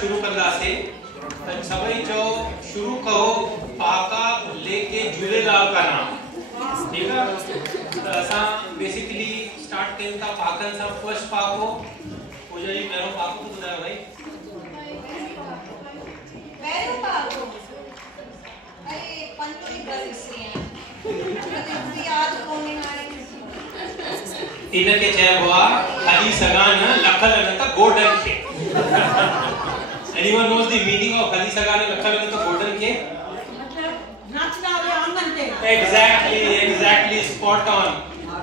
शुरू कंदासीं त सभई चओ शुरू कहो पाका लेके झूलेलाल का नाम। ठीक है, तो असां बेसिकली स्टार्ट कयूं था पाकनि सां। फर्स्ट पाको पूजा जी पहिरों पाको तो ॿुधायो भाई। पहिरों पाको अरे पंतुली बरसी है याद कोने हाणे इनके चइबो आहे हली सगान लखल न त गोडन खे। Anyone knows the meaning of हली सगान लखल न त गोडन खे? मतलब नाचना रे आंगन पे। Exactly spot on.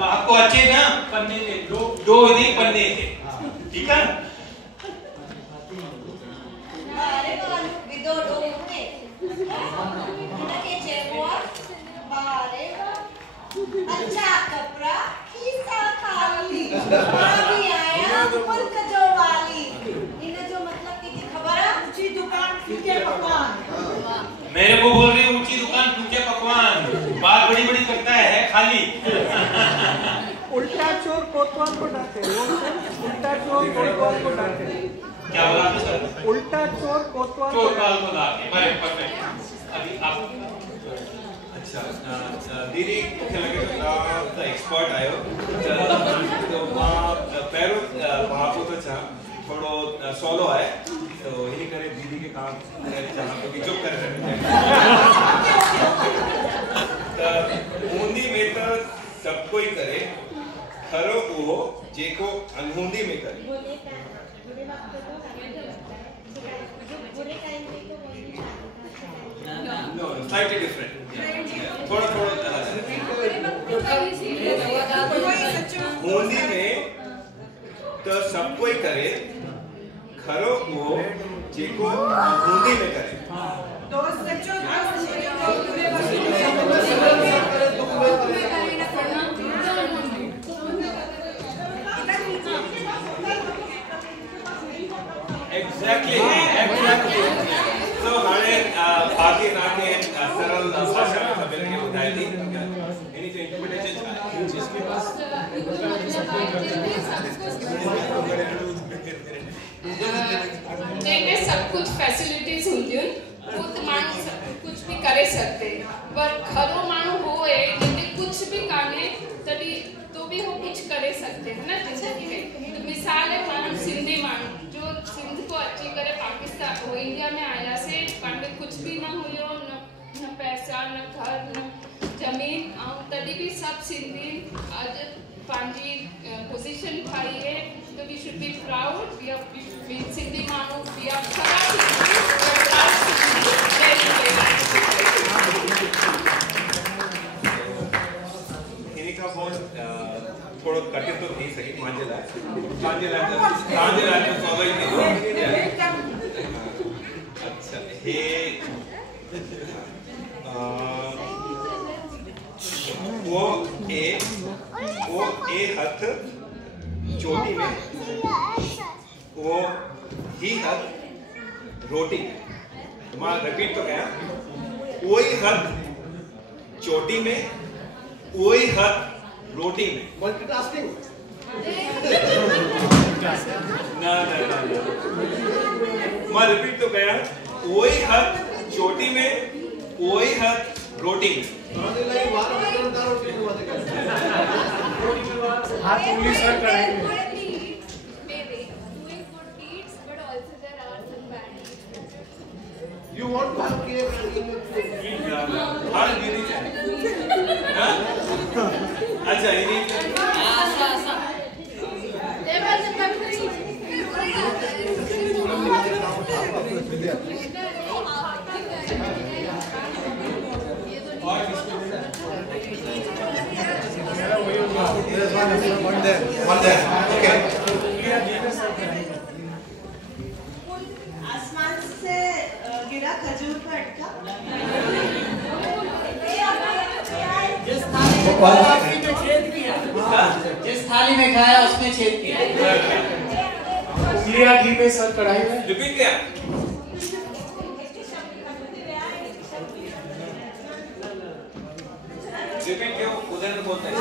पाको अचे ना पन्ने ते दो इदी पन्ने ते। ठीक है, अरे बालू विदो डो के इनके चेबो बारे अच्छा कपड़ा खीसा खाली अभी आया मुल्क जो वाली। इन जो मतलब की खबर है ऊंची दुकान फूके पकवान। मेरे को बोल रही ऊंची दुकान फूके पकवान, बात बड़ी बड़ी करता है खाली। उल्टा चोर कोतवाल को डांटे। उल्टा चोर कोतवाल को डांटे। क्या बोला आपने सर? उल्टा चोर कोतवाल को डांटे। अरे परफेक्ट। अभी आप अच्छा दीदी मूंखे लगे तो एक्सपर्ट आयो तो मां पहिरों भाको तो छा थोड़ो सोलो है तो इन करे दीदी के काम करे चाह तो कि चुप करे तो बूंदी में तो सब कोई करे खरो वो जेको अनहूंदी में करे। No, slightly different. थोड़ा बूंदी में तो सब कोई करे खरो वो जेको बूंदी में करे। तो सच्चो Exactly. So हमारे बाकी नाके सरल भाषा में खबर के बताई थी। इन्हीं के इंटरप्रिटेशन है जिसके पास जिनमें सब कुछ फैसिलिटीज होती हैं खुद मानू कुछ भी करे सकते पर खरो मानू हो है जिनमें कुछ भी काने तभी तो भी वो कुछ करे सकते हैं ना जिंदगी में। तो मिसाल है मानू सिंधी मानू जो सिंध को अच्छी करे पाकिस्तान वो इंडिया में आया से पांडे कुछ भी ना हुयो न पैसा न घर न जमीन और तभी भी सब सिंधी आज पांजी पोजीशन पाई है। तो we should be proud we are Sindhi मानू वी आर इन्हीं का बहुत थोड़ा कठिन तो थी सही मांझेला तो स्वाभाविक नहीं। अच्छा हे वो ए हथ चोटी में वो ही हथ रोटी में। मां रिपीट तो क्या वही हथ चोटी में वही हथ रोटी में। मल्टीटास्किंग। ना मां रिपीट तो क्या वही हथ चोटी में वही हथ रोटी में। हाथ उंगली सर करेंगे। You want to have care हाँ दीदी हाँ अच्छा इन्हीं One there. Okay. आसमान से गिरा खजूर का अटका। जिस थाली में खाया उसमें छेद किया। उंगलियां घी में सर कढ़ाई में। रिपीट क्या रिपीट क्यों उधर बोलते हैं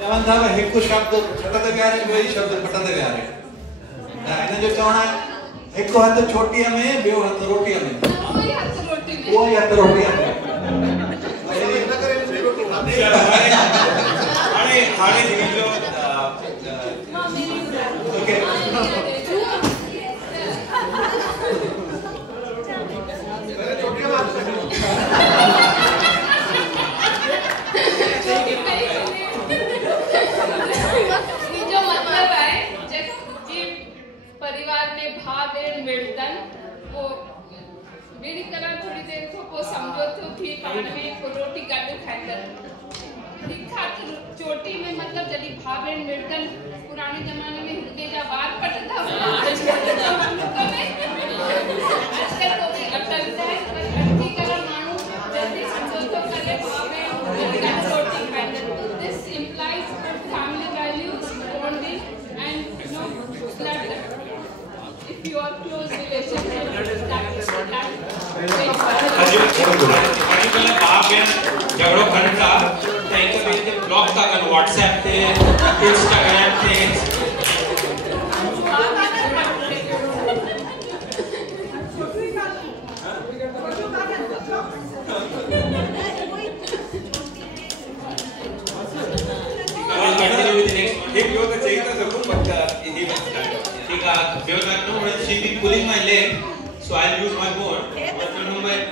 जवान साहब हिकु शब्द छटते प्यारे ॿियो ई शब्द फटंदे प्यारे ना इन जो चवण आहे एक हथ छोटी में ॿियो हथ रोटी में वही हथ रोटी में वो हथ रोटी में हाणे थी जो ओके जो मतलब है कि परिवार में भाव भेण मिलतन वो मेरी तरह थोड़ी देर को समझो तो थी पाण में रोटी गॾु खाईंदन लिखा चोटी में मतलब जॾहिं भाउ भेण मिलतन पुराने जमाने में हिंदे जा वार पटंदा आजकल तो भी अटलता है पर अटकी कर माण्हू जल्दी समझौतो करे भाउ भेण गॾु रोटी खाईंदन this implies family values bonding and blood if you are close relationship that बाप भेण झगड़ो कनि था त हिक ॿिए खे ब्लॉक था कनि व्हाट्सएप ते इंस्टाग्राम ते She'll be pulling my leg, so I'll use my board.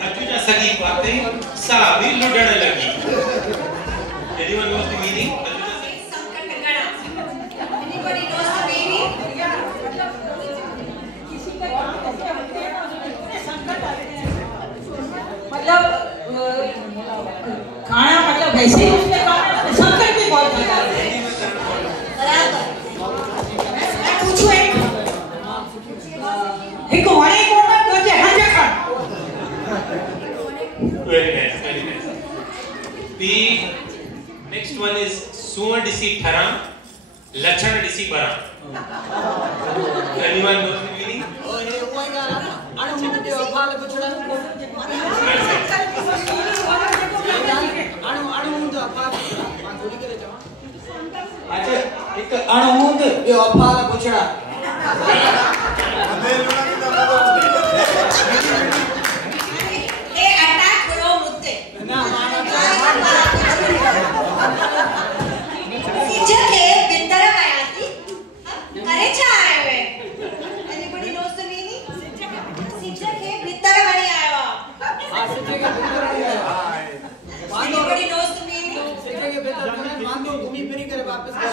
Achuja sagi paate sa bhi ludana lagi. Anyone knows the meaning? Anybody knows the meaning? मतलब खाना मतलब वैसे ही उसके कारण संकट भी बहुत बड़ा है। बराबर। मैं पूछूं एक वणे को ना तो जे हंजे का Very nice, very nice. The next one is Suwa disi Tharam, Lachana disi Baram. Anyone knows the meaning? अच्छा एक अणुंद ॿियो अफाल पुछड़ा ए अटैक हुयो मुद्दे सिज के भीतर आया थी करे छा आए वे एनीबॉडी नोस द मीनिंग सिज के भीतर वणी आयो हां सिजे के भीतर आया एनीबॉडी नोस द मीनिंग सिजे के भीतर मांदो घूमी फिरी करे वापस आया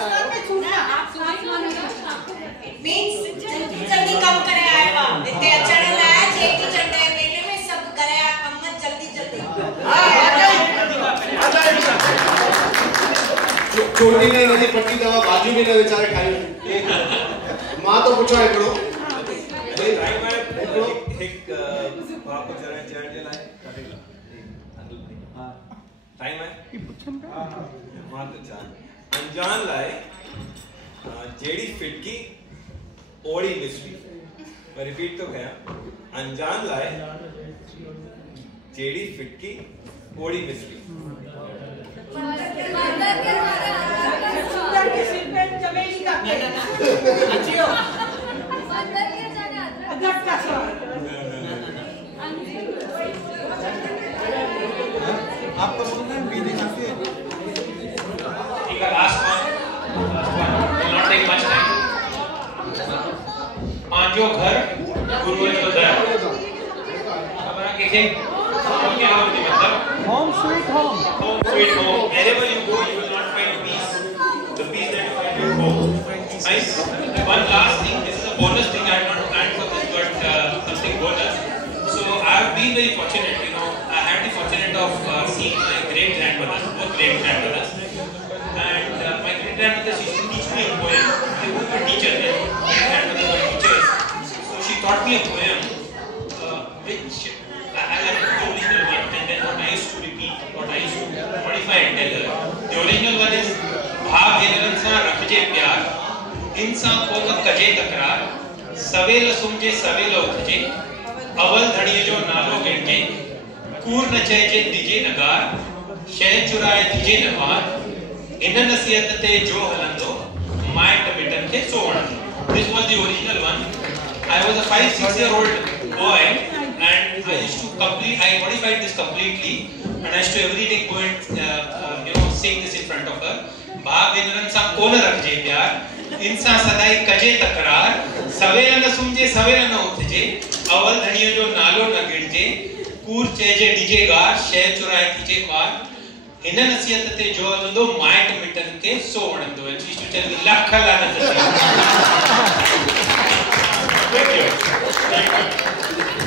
इट मींस जल्दी जल्दी कम करे आयो इते अचण लाए चेटी चंडे मेले में सब करे कम जल्दी जल्दी छोटी ने नदी पट्टी दवा बाजू में ने बेचारे खाई मां तो पूछो एकड़ो एक बाप जरा चढ़ जे लाए हां टाइम है मां तो चाह अनजान लाए जेडी फिटकी ओड़ी मिस्ट्री मैं रिपीट तो कया अनजान लाए जेडी फिटकी ओड़ी मिस्ट्री सुंदर के सिर पे चमेली का अच्छियो अदरक का स्वाद आपको सुनना है बीदी काफी है ठीक है last one will not take much time आजो घर गुरु जो दर हमारा कैसे क्या होती मतलब Home sweet home. home sweet home wherever you go you will not find peace the peace that you find at home nice one last thing this is a bonus thing I had not planned for this but something bonus so I have been very fortunate you know I had the fortunate of seeing my great grandmothers both great grandmothers and my great grandmother she used to teach me a poem I was a teacher then my grandmother was teachers so she taught me a poem which I like the original one and then what I used to repeat what I used to modify and tell her the original one is भाव भेनरन सा रखजे प्यार इंसान को न कजे तकरार सवेल सुमजे सवेल उठजे अवल धड़िए जो नालो गिणजे कूर न चेजे दिजे नगार शह चुराए दिजे नवार इन नसीहत ते जो हलंदो माइट बिटन के सो वणंदो this was the original one I was a 5-6-year-old boy, and I used to I modified this completely, and I used to every day go and sing this in front of her. भाव भेनरन सा कोन रखजे प्यार, इंसान सदाई कजे तकरार, सवेरा न सुमजे सवेरा न उठजे, अवल धनियो जो नालो न गिरजे, कूर चेजे डीजे गार, शह चुराए तीजे पार, हिन नसीहत ते जो हलंदो माइट मिटन के सो वणंदो, and she used to tell लख लानत। Thank you.